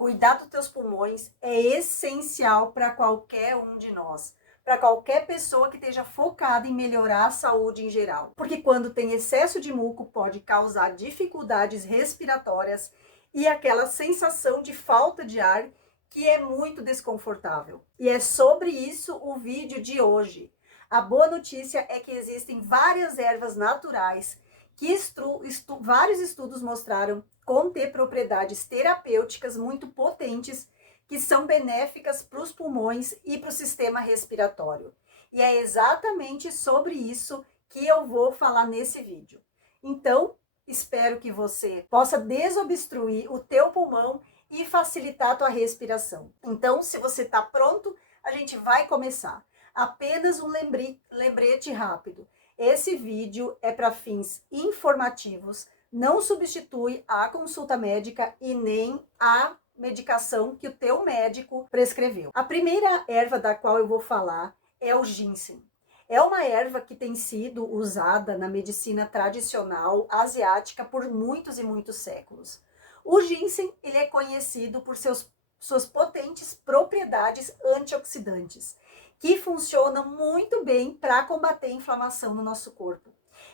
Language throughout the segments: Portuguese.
Cuidar dos teus pulmões é essencial para qualquer um de nós, para qualquer pessoa que esteja focada em melhorar a saúde em geral. Porque quando tem excesso de muco, pode causar dificuldades respiratórias e aquela sensação de falta de ar que é muito desconfortável. E é sobre isso o vídeo de hoje. A boa notícia é que existem várias ervas naturais que vários estudos mostraram conter propriedades terapêuticas muito potentes que são benéficas para os pulmões e para o sistema respiratório. E é exatamente sobre isso que eu vou falar nesse vídeo. Então, espero que você possa desobstruir o teu pulmão e facilitar a tua respiração. Então, se você está pronto, a gente vai começar. Apenas um lembrete rápido. Esse vídeo é para fins informativos, não substitui a consulta médica e nem a medicação que o teu médico prescreveu. A primeira erva da qual eu vou falar é o ginseng. É uma erva que tem sido usada na medicina tradicional asiática por muitos e muitos séculos. O ginseng, ele é conhecido por suas potentes propriedades antioxidantes, que funcionam muito bem para combater a inflamação no nosso corpo.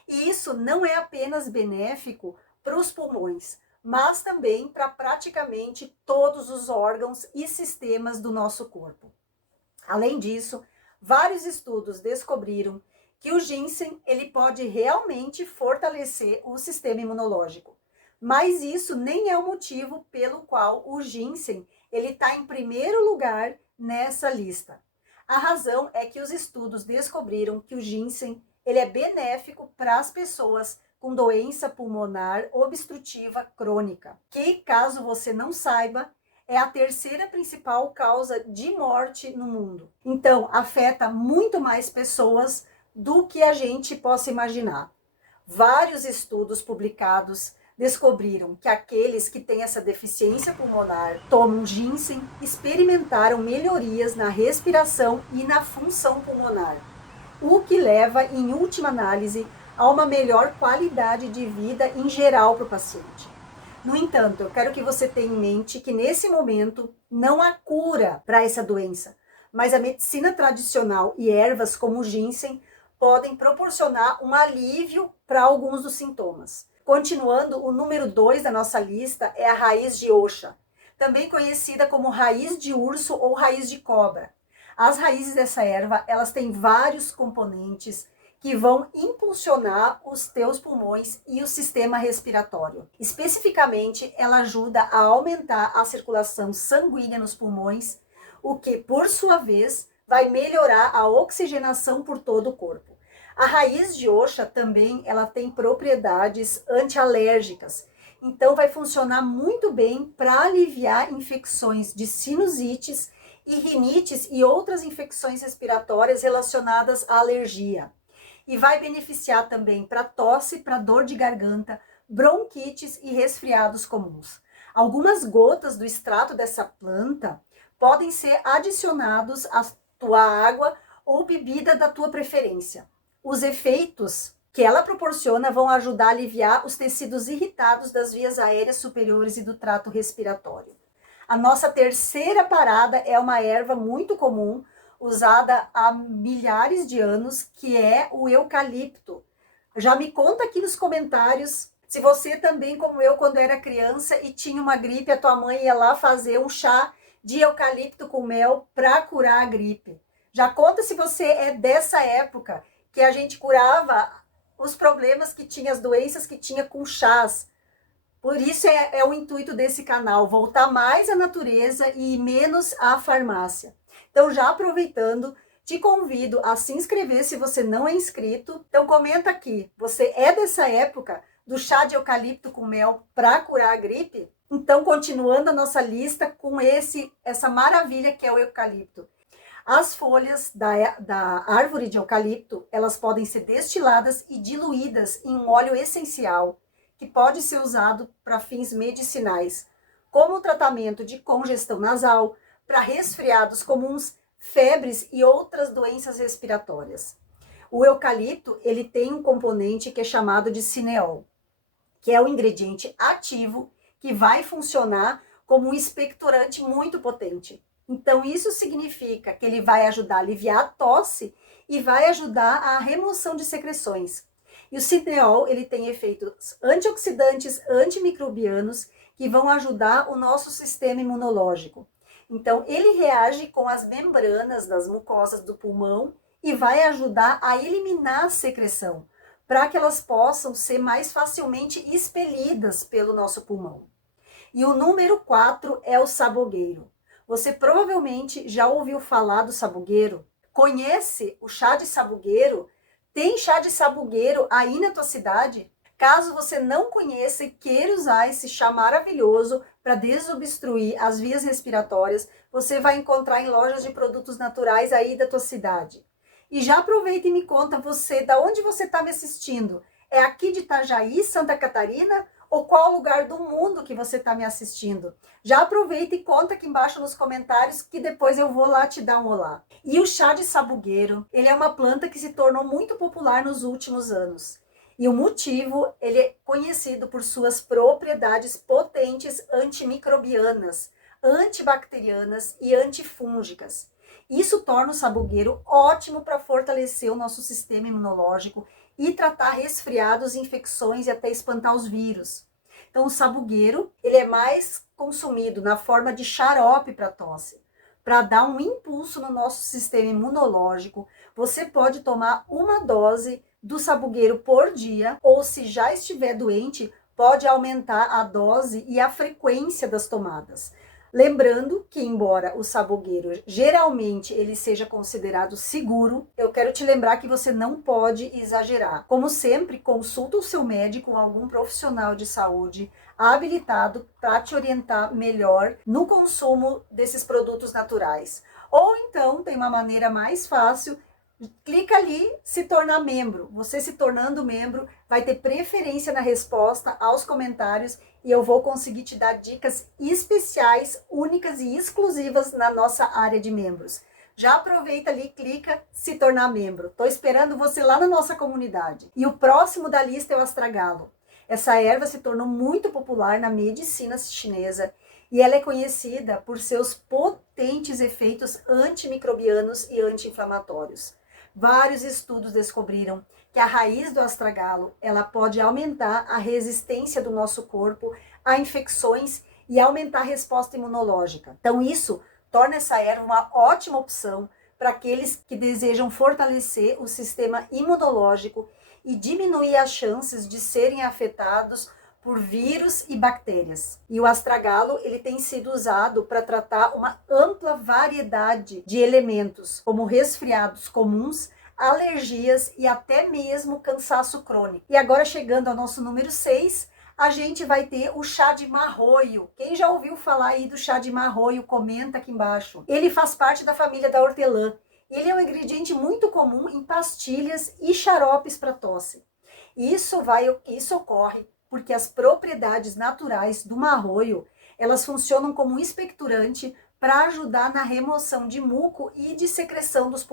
E isso não é apenas benéfico para os pulmões, mas também para praticamente todos os órgãos e sistemas do nosso corpo. Além disso, vários estudos descobriram que o ginseng ele pode realmente fortalecer o sistema imunológico. Mas isso nem é o motivo pelo qual o ginseng ele está em primeiro lugar nessa lista. A razão é que os estudos descobriram que o ginseng ele é benéfico para as pessoas com doença pulmonar obstrutiva crônica, que, caso você não saiba, é a terceira principal causa de morte no mundo. Então, afeta muito mais pessoas do que a gente possa imaginar. Vários estudos publicados descobriram que aqueles que têm essa deficiência pulmonar tomam ginseng experimentaram melhorias na respiração e na função pulmonar, o que leva, em última análise, a uma melhor qualidade de vida em geral para o paciente. No entanto, eu quero que você tenha em mente que nesse momento não há cura para essa doença, mas a medicina tradicional e ervas como o ginseng podem proporcionar um alívio para alguns dos sintomas. Continuando, o número 2 da nossa lista é a raiz de Osha, também conhecida como raiz de urso ou raiz de cobra. As raízes dessa erva, elas têm vários componentes que vão impulsionar os teus pulmões e o sistema respiratório. Especificamente, ela ajuda a aumentar a circulação sanguínea nos pulmões, o que, por sua vez, vai melhorar a oxigenação por todo o corpo. A raiz de Osha também ela tem propriedades antialérgicas, então vai funcionar muito bem para aliviar infecções de sinusites e rinites e outras infecções respiratórias relacionadas à alergia. E vai beneficiar também para tosse, para dor de garganta, bronquites e resfriados comuns. Algumas gotas do extrato dessa planta podem ser adicionados à tua água ou bebida da tua preferência. Os efeitos que ela proporciona vão ajudar a aliviar os tecidos irritados das vias aéreas superiores e do trato respiratório. A nossa terceira parada é uma erva muito comum, usada há milhares de anos, que é o eucalipto. Já me conta aqui nos comentários se você também, como eu, quando era criança e tinha uma gripe, a tua mãe ia lá fazer um chá de eucalipto com mel para curar a gripe. Já conta se você é dessa época que a gente curava os problemas que tinha, as doenças que tinha com chás. Por isso é o intuito desse canal, voltar mais à natureza e menos à farmácia. Então, já aproveitando, te convido a se inscrever se você não é inscrito. Então, comenta aqui, você é dessa época do chá de eucalipto com mel para curar a gripe? Então, continuando a nossa lista com essa maravilha que é o eucalipto. As folhas da árvore de eucalipto, elas podem ser destiladas e diluídas em um óleo essencial, que pode ser usado para fins medicinais, como tratamento de congestão nasal, para resfriados comuns, febres e outras doenças respiratórias. O eucalipto, ele tem um componente que é chamado de cineol, que é o ingrediente ativo que vai funcionar como um expectorante muito potente. Então, isso significa que ele vai ajudar a aliviar a tosse e vai ajudar a remoção de secreções. E o cineol, ele tem efeitos antioxidantes, antimicrobianos, que vão ajudar o nosso sistema imunológico. Então, ele reage com as membranas das mucosas do pulmão e vai ajudar a eliminar a secreção, para que elas possam ser mais facilmente expelidas pelo nosso pulmão. E o número 4 é o sabogueiro. Você provavelmente já ouviu falar do sabugueiro? Conhece o chá de sabugueiro? Tem chá de sabugueiro aí na tua cidade? Caso você não conheça e queira usar esse chá maravilhoso para desobstruir as vias respiratórias, você vai encontrar em lojas de produtos naturais aí da tua cidade. E já aproveita e me conta você, da onde você está me assistindo? É aqui de Itajaí, Santa Catarina? Ou qual lugar do mundo que você está me assistindo? Já aproveita e conta aqui embaixo nos comentários que depois eu vou lá te dar um olá. E o chá de sabugueiro, ele é uma planta que se tornou muito popular nos últimos anos. E o motivo, ele é conhecido por suas propriedades potentes antimicrobianas, antibacterianas e antifúngicas. Isso torna o sabugueiro ótimo para fortalecer o nosso sistema imunológico e tratar resfriados, infecções e até espantar os vírus. Então, o sabugueiro, ele é mais consumido na forma de xarope para tosse. Para dar um impulso no nosso sistema imunológico, você pode tomar uma dose do sabugueiro por dia, ou se já estiver doente, pode aumentar a dose e a frequência das tomadas. Lembrando que, embora o sabugueiro geralmente ele seja considerado seguro, eu quero te lembrar que você não pode exagerar. Como sempre, consulta o seu médico ou algum profissional de saúde habilitado para te orientar melhor no consumo desses produtos naturais. Ou então, tem uma maneira mais fácil, clica ali, se tornar membro. Você se tornando membro vai ter preferência na resposta aos comentários e eu vou conseguir te dar dicas especiais, únicas e exclusivas na nossa área de membros. Já aproveita ali, clica, se tornar membro. Estou esperando você lá na nossa comunidade. E o próximo da lista é o astragalo. Essa erva se tornou muito popular na medicina chinesa e ela é conhecida por seus potentes efeitos antimicrobianos e anti-inflamatórios. Vários estudos descobriram que a raiz do astragalo, ela pode aumentar a resistência do nosso corpo a infecções e aumentar a resposta imunológica. Então isso torna essa erva uma ótima opção para aqueles que desejam fortalecer o sistema imunológico e diminuir as chances de serem afetados por vírus e bactérias. E o astragalo, ele tem sido usado para tratar uma ampla variedade de elementos, como resfriados comuns, alergias e até mesmo cansaço crônico. E agora, chegando ao nosso número 6, a gente vai ter o chá de marroio. Quem já ouviu falar aí do chá de marroio, comenta aqui embaixo. Ele faz parte da família da hortelã. Ele é um ingrediente muito comum em pastilhas e xaropes para tosse. Isso ocorre porque as propriedades naturais do marroio, elas funcionam como um expectorante para ajudar na remoção de muco e de secreção dos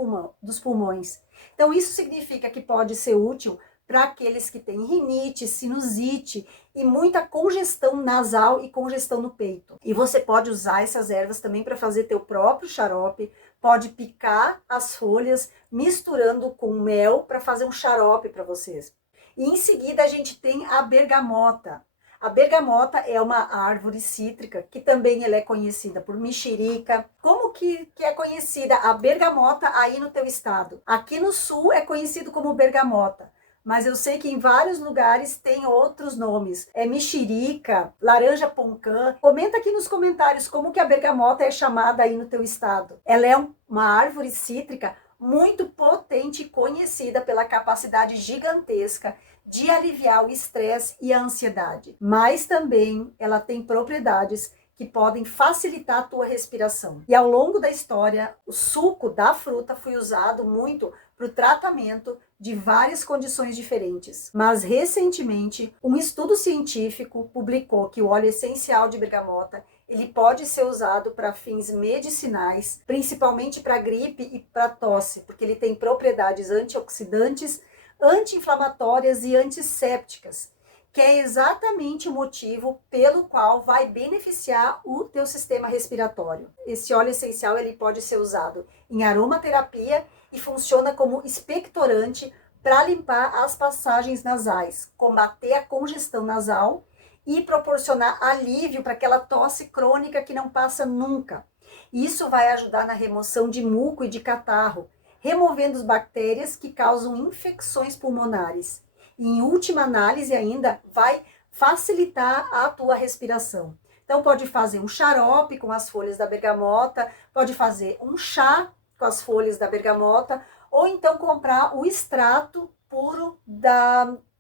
pulmões. Então, isso significa que pode ser útil para aqueles que têm rinite, sinusite e muita congestão nasal e congestão no peito. E você pode usar essas ervas também para fazer teu próprio xarope, pode picar as folhas misturando com mel para fazer um xarope para vocês. E em seguida a gente tem a bergamota. A bergamota é uma árvore cítrica que também ela é conhecida por mexerica. Como que é conhecida a bergamota aí no teu estado? Aqui no sul é conhecido como bergamota, mas eu sei que em vários lugares tem outros nomes. É mexerica, laranja poncã. Comenta aqui nos comentários como que a bergamota é chamada aí no teu estado. Ela é uma árvore cítrica muito potente e conhecida pela capacidade gigantesca de aliviar o estresse e a ansiedade. Mas também ela tem propriedades que podem facilitar a tua respiração. E ao longo da história, o suco da fruta foi usado muito para o tratamento de várias condições diferentes. Mas recentemente, um estudo científico publicou que o óleo essencial de bergamota ele pode ser usado para fins medicinais, principalmente para gripe e para tosse, porque ele tem propriedades antioxidantes, anti-inflamatórias e antissépticas. que é exatamente o motivo pelo qual vai beneficiar o teu sistema respiratório. Esse óleo essencial ele pode ser usado em aromaterapia e funciona como expectorante para limpar as passagens nasais, combater a congestão nasal e proporcionar alívio para aquela tosse crônica que não passa nunca. Isso vai ajudar na remoção de muco e de catarro, removendo as bactérias que causam infecções pulmonares. E, em última análise ainda, vai facilitar a tua respiração. Então pode fazer um xarope com as folhas da bergamota, pode fazer um chá com as folhas da bergamota, ou então comprar o extrato puro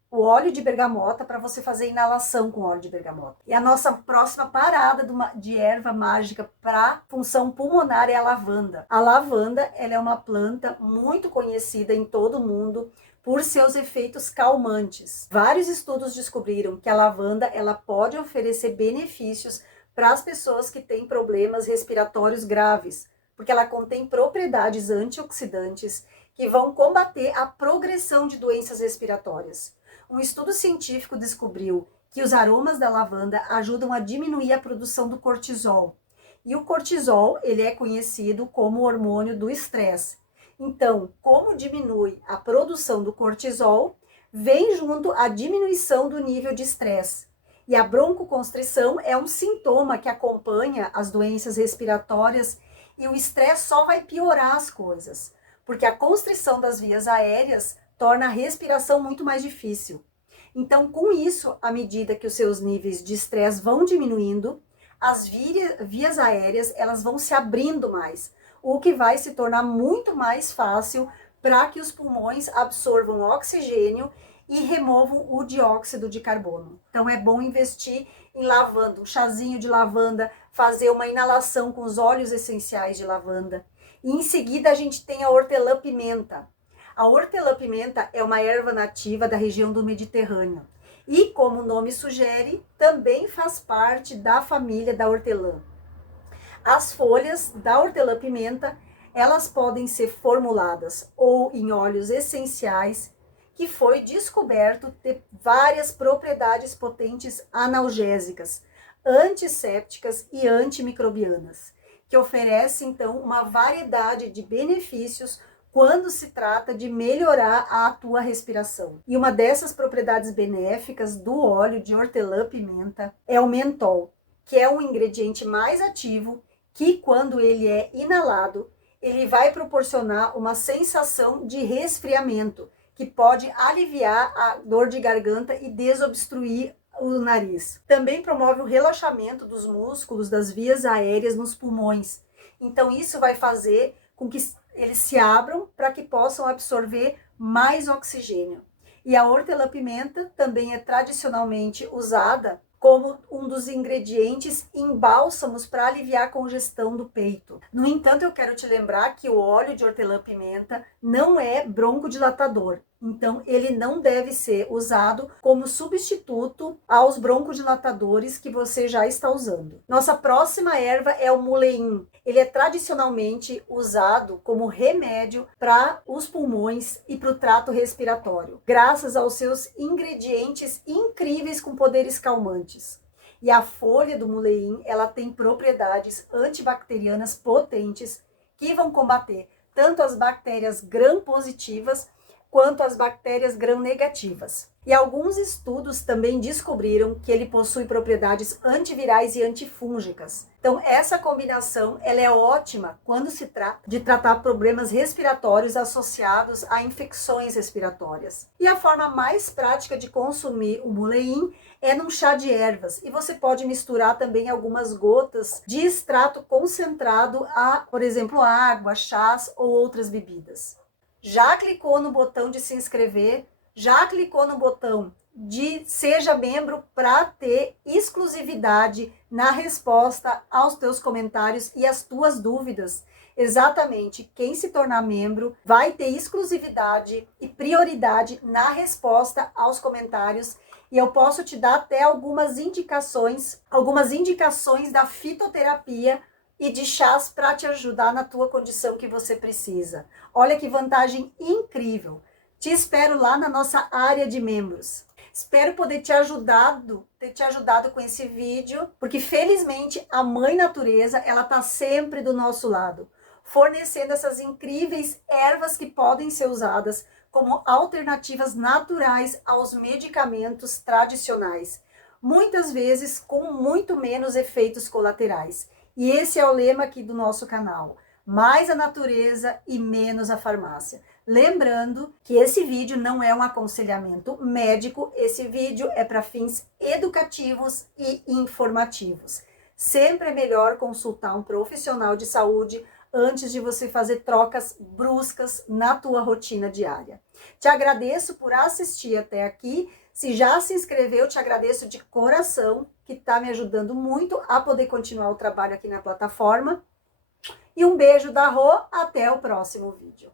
o óleo de bergamota para você fazer inalação com óleo de bergamota. E a nossa próxima parada de erva mágica para função pulmonar é a lavanda. A lavanda ela é uma planta muito conhecida em todo o mundo por seus efeitos calmantes. Vários estudos descobriram que a lavanda ela pode oferecer benefícios para as pessoas que têm problemas respiratórios graves, porque ela contém propriedades antioxidantes que vão combater a progressão de doenças respiratórias. Um estudo científico descobriu que os aromas da lavanda ajudam a diminuir a produção do cortisol. E o cortisol, ele é conhecido como o hormônio do estresse. Então, como diminui a produção do cortisol, vem junto a diminuição do nível de estresse. E a broncoconstrição é um sintoma que acompanha as doenças respiratórias e o estresse só vai piorar as coisas, porque a constrição das vias aéreas torna a respiração muito mais difícil. Então, com isso, à medida que os seus níveis de estresse vão diminuindo, as vias aéreas elas vão se abrindo mais, o que vai se tornar muito mais fácil para que os pulmões absorvam oxigênio e removam o dióxido de carbono. Então, é bom investir em lavanda, um chazinho de lavanda, fazer uma inalação com os óleos essenciais de lavanda. E em seguida, a gente tem a hortelã-pimenta. A hortelã-pimenta é uma erva nativa da região do Mediterrâneo e, como o nome sugere, também faz parte da família da hortelã. As folhas da hortelã-pimenta, elas podem ser formuladas ou em óleos essenciais, que foi descoberto ter várias propriedades potentes analgésicas, antissépticas e antimicrobianas, que oferece então uma variedade de benefícios quando se trata de melhorar a tua respiração. E uma dessas propriedades benéficas do óleo de hortelã-pimenta é o mentol, que é um ingrediente mais ativo que, quando ele é inalado, ele vai proporcionar uma sensação de resfriamento, que pode aliviar a dor de garganta e desobstruir o nariz. Também promove o relaxamento dos músculos das vias aéreas nos pulmões. Então isso vai fazer com que eles se abram para que possam absorver mais oxigênio. E a hortelã-pimenta também é tradicionalmente usada como um dos ingredientes em bálsamos para aliviar a congestão do peito. No entanto, eu quero te lembrar que o óleo de hortelã-pimenta não é broncodilatador. Então, ele não deve ser usado como substituto aos broncodilatadores que você já está usando. Nossa próxima erva é o muleim. Ele é tradicionalmente usado como remédio para os pulmões e para o trato respiratório, graças aos seus ingredientes incríveis com poderes calmantes. E a folha do muleim, ela tem propriedades antibacterianas potentes que vão combater tanto as bactérias gram-positivas quanto as bactérias gram-negativas. E alguns estudos também descobriram que ele possui propriedades antivirais e antifúngicas. Então, essa combinação ela é ótima quando se trata de tratar problemas respiratórios associados a infecções respiratórias. E a forma mais prática de consumir o muleim é num chá de ervas. E você pode misturar também algumas gotas de extrato concentrado a, por exemplo, água, chás ou outras bebidas. Já clicou no botão de se inscrever? Já clicou no botão de seja membro para ter exclusividade na resposta aos teus comentários e às tuas dúvidas? Exatamente, quem se tornar membro vai ter exclusividade e prioridade na resposta aos comentários. E eu posso te dar até algumas indicações da fitoterapia e de chás para te ajudar na tua condição que você precisa. Olha que vantagem incrível! Te espero lá na nossa área de membros. Espero poder ter te ajudado com esse vídeo, porque felizmente a Mãe Natureza, ela tá sempre do nosso lado, fornecendo essas incríveis ervas que podem ser usadas como alternativas naturais aos medicamentos tradicionais, muitas vezes com muito menos efeitos colaterais. E esse é o lema aqui do nosso canal: mais a natureza e menos a farmácia. Lembrando que esse vídeo não é um aconselhamento médico, esse vídeo é para fins educativos e informativos. Sempre é melhor consultar um profissional de saúde antes de você fazer trocas bruscas na tua rotina diária. Te agradeço por assistir até aqui. Se já se inscreveu, te agradeço de coração, que está me ajudando muito a poder continuar o trabalho aqui na plataforma. E um beijo da Rô, até o próximo vídeo.